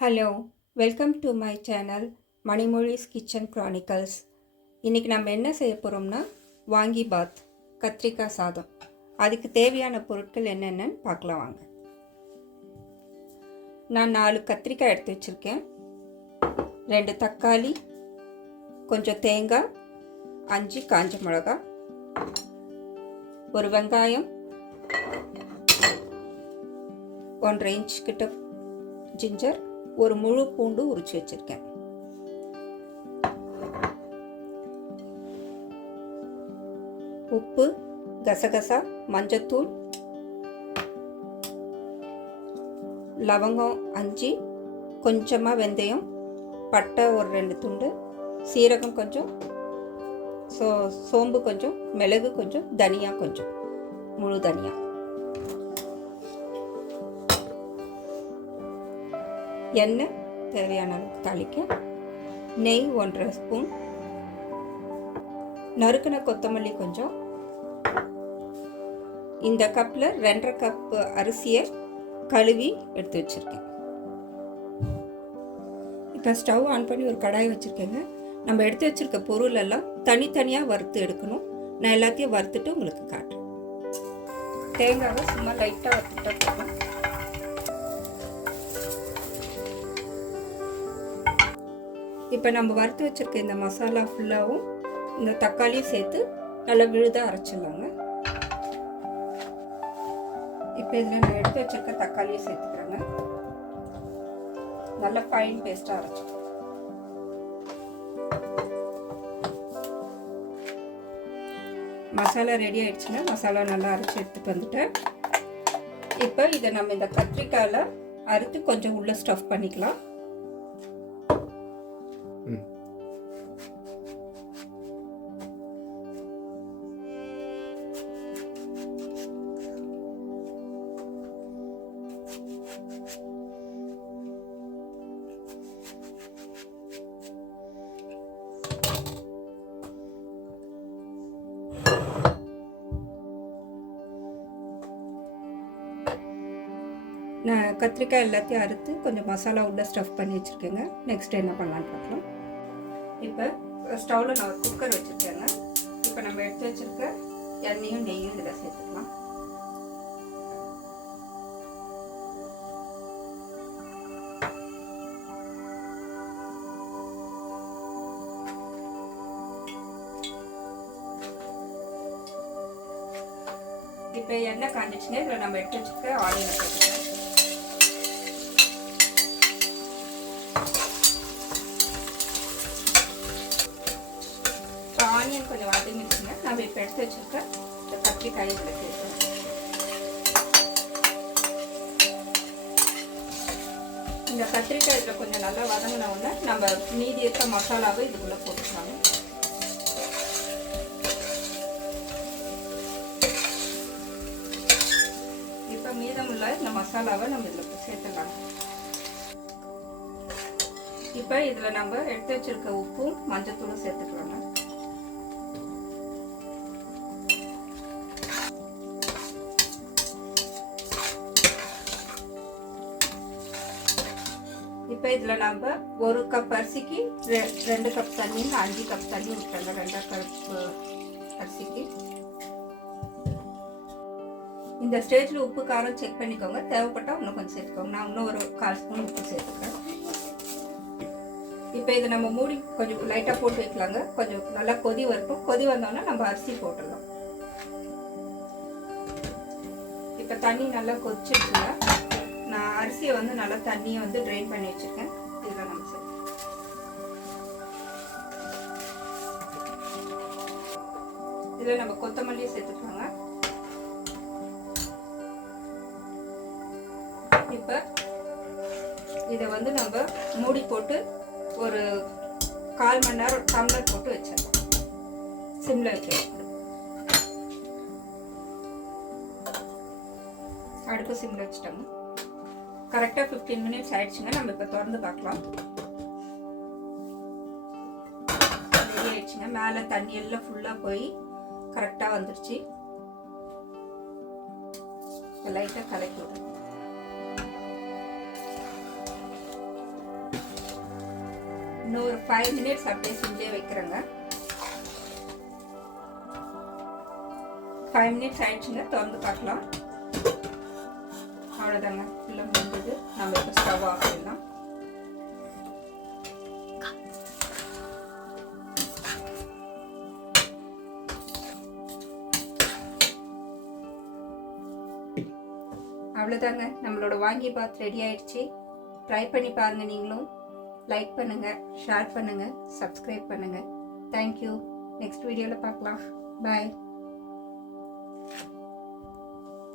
Hello, welcome to my channel மணிமொழிஸ் kitchen chronicles. இன்றைக்கி நம்ம என்ன செய்ய போகிறோம்னா வாங்கிபாத் கத்திரிக்காய் சாதம். அதுக்கு தேவையான பொருட்கள் என்னென்னு பார்க்கலாம் வாங்க. நான் 4 கத்திரிக்காய் எடுத்து வச்சுருக்கேன், 2 தக்காளி, கொஞ்சம் தேங்காய், 5 காஞ்ச மிளகா, ஒரு வெங்காயம், 1.5 இன்ச் கிட்ட ஜிஞ்சர், ஒரு முழு பூண்டு உரிச்சு வச்சிருக்கேன். உப்பு, கசகசா, மஞ்சத்தூள், லவங்கம் 5, கொஞ்சமாக வெந்தயம், பட்டை ஒரு 2 துண்டு, சீரகம் கொஞ்சம், சோம்பு கொஞ்சம், மிளகு கொஞ்சம், தனியா கொஞ்சம், முழு தனியா, எண்ணெய் தேவையான அளவுக்கு தாளிக்க, நெய் 1.5 ஸ்பூன், நறுக்கின கொத்தமல்லி கொஞ்சம். இந்த கப்பில் 2.5 கப் அரிசியை கழுவி எடுத்து வச்சுருக்கேன். இப்போ ஸ்டவ் ஆன் பண்ணி ஒரு கடாய் வச்சுருக்கேங்க. நம்ம எடுத்து வச்சுருக்க பொருள் எல்லாம் தனித்தனியாக வறுத்து எடுக்கணும். நான் எல்லாத்தையும் வறுத்துட்டு உங்களுக்கு காட்டுறேன். தேங்காவை சும்மா லைட்டாக வறுத்துட்டோம். இப்போ நம்ம வறுத்து வச்சுருக்க இந்த மசாலா ஃபுல்லாகவும் இந்த தக்காளியும் சேர்த்து நல்லா விழுதாக அரைச்சிடலாங்க. இப்போ இதில் நான் எடுத்து வச்சுருக்க தக்காளியை சேர்த்துக்கிறேங்க. நல்லா ஃபைன் பேஸ்ட்டாக அரைச்சிக்கலாம். மசாலா ரெடி ஆகிடுச்சுன்னா மசாலா நல்லா அரைச்சி எடுத்துகிட்டு வந்துட்டேன். இப்போ இதை நம்ம இந்த கத்திரிக்காயில் அறுத்து கொஞ்சம் உள்ளே ஸ்டஃப் பண்ணிக்கலாம். நான் கத்திரிக்காய் எல்லாத்தையும் அறுத்து கொஞ்சம் மசாலா உள்ள ஸ்டஃப் பண்ணி வச்சுருக்கேங்க. நெக்ஸ்ட் என்ன பண்ணலான்னு பார்க்கலாம். இப்போ ஸ்டவ்வில் நான் ஒரு குக்கர் வச்சுருக்கேங்க. இப்போ நம்ம எடுத்து வச்சுருக்க எண்ணெயும் நெய்யும் இதில் சேர்த்துக்கலாம். இப்போ எண்ணெய் காஞ்சிச்சுங்க. இதில் நம்ம எடுத்து வச்சுருக்க ஆனியனை சேர்த்துக்கலாம். ஆனியன் கொஞ்சம் வதங்கிடுச்சுங்க. நம்ம இப்போ எடுத்து வச்சுருக்க இந்த கத்திரிக்காயை இதில் சேர்த்துக்கலாம். இந்த கத்திரிக்காய் இதில் கொஞ்சம் நல்லா வதங்கின உடனே நம்ம மீதி இருக்க மசாலாவை இதுக்குள்ளே போட்டுக்கலாம். இப்போ மீதமுள்ள இந்த மசாலாவை நம்ம இதில் சேர்த்துக்கலாம். இப்போ இதில் நம்ம எடுத்து வச்சுருக்க உப்பும் மஞ்சத்தூளும் சேர்த்துக்கலாங்க. இப்போ இதில் நம்ம 1 கப் அரிசிக்கு 2 கப் தண்ணி, 5 கப் தண்ணி விட்டுறாங்க. 2 கப் அரிசிக்கு. இந்த ஸ்டேஜில் உப்பு காரம் செக் பண்ணிக்கோங்க. தேவைப்பட்டால் இன்னும் கொஞ்சம் சேர்த்துக்கோங்க. நான் இன்னும் ஒரு 1/4 ஸ்பூன் உப்பு சேர்த்துக்கிறேன். இப்போ இதை நம்ம மூடி கொஞ்சம் லைட்டாக போட்டு வைக்கலாங்க. கொஞ்சம் நல்லா கொதி வரட்டும். கொதி வந்தோன்னா நம்ம அரிசி போட்டுடலாம். இப்போ தண்ணி நல்லா கொதிச்சிடுச்சுங்க. நான் அரிசியை வந்து நல்லா தண்ணியை வந்து ட்ரெயின் பண்ணி வச்சுருக்கேன். இதில் நம்ம இதில் நம்ம கொத்தமல்லியை சேர்த்துக்கோங்க. இப்போ இதை வந்து நம்ம மூடி போட்டு ஒரு 1/4 மணி நேரம் டம்ளர் போட்டு வச்சிடலாம். சிம்மில் வைக்கலாம். அடுப்பு சிம்மில் வச்சுட்டோங்க. கரெக்டாக 15 மினிட்ஸ் ஆயிடுச்சுங்க. நம்ம இப்போ திறந்து பார்க்கலாம். ரெடி ஆயிடுச்சுங்க. மேலே தண்ணி எல்லாம் ஃபுல்லாக போய் கரெக்டாக வந்துடுச்சு. லைட்டாக கலக்கி விடுங்க. இன்னொரு 5 மினிட்ஸ் அப்படியே சிம்லேயே வைக்கிறேங்க. 5 மினிட்ஸ் ஆயிடுச்சுங்க, திறந்து பார்க்கலாம். அவ்வளோதாங்க, ஃபுல்லாக முடிஞ்சது. நம்ம இப்போ ஸ்டவ் ஆஃப் பண்ணலாம். அவ்வளோதாங்க, நம்மளோட வாங்கிபாத் ரெடி ஆயிடுச்சு. ட்ரை பண்ணி பாருங்கள். நீங்களும் லைக் பண்ணுங்கள், ஷேர் பண்ணுங்கள், சப்ஸ்கிரைப் பண்ணுங்கள். தேங்க்யூ. நெக்ஸ்ட் வீடியோவில் பார்க்கலாம். பாய்.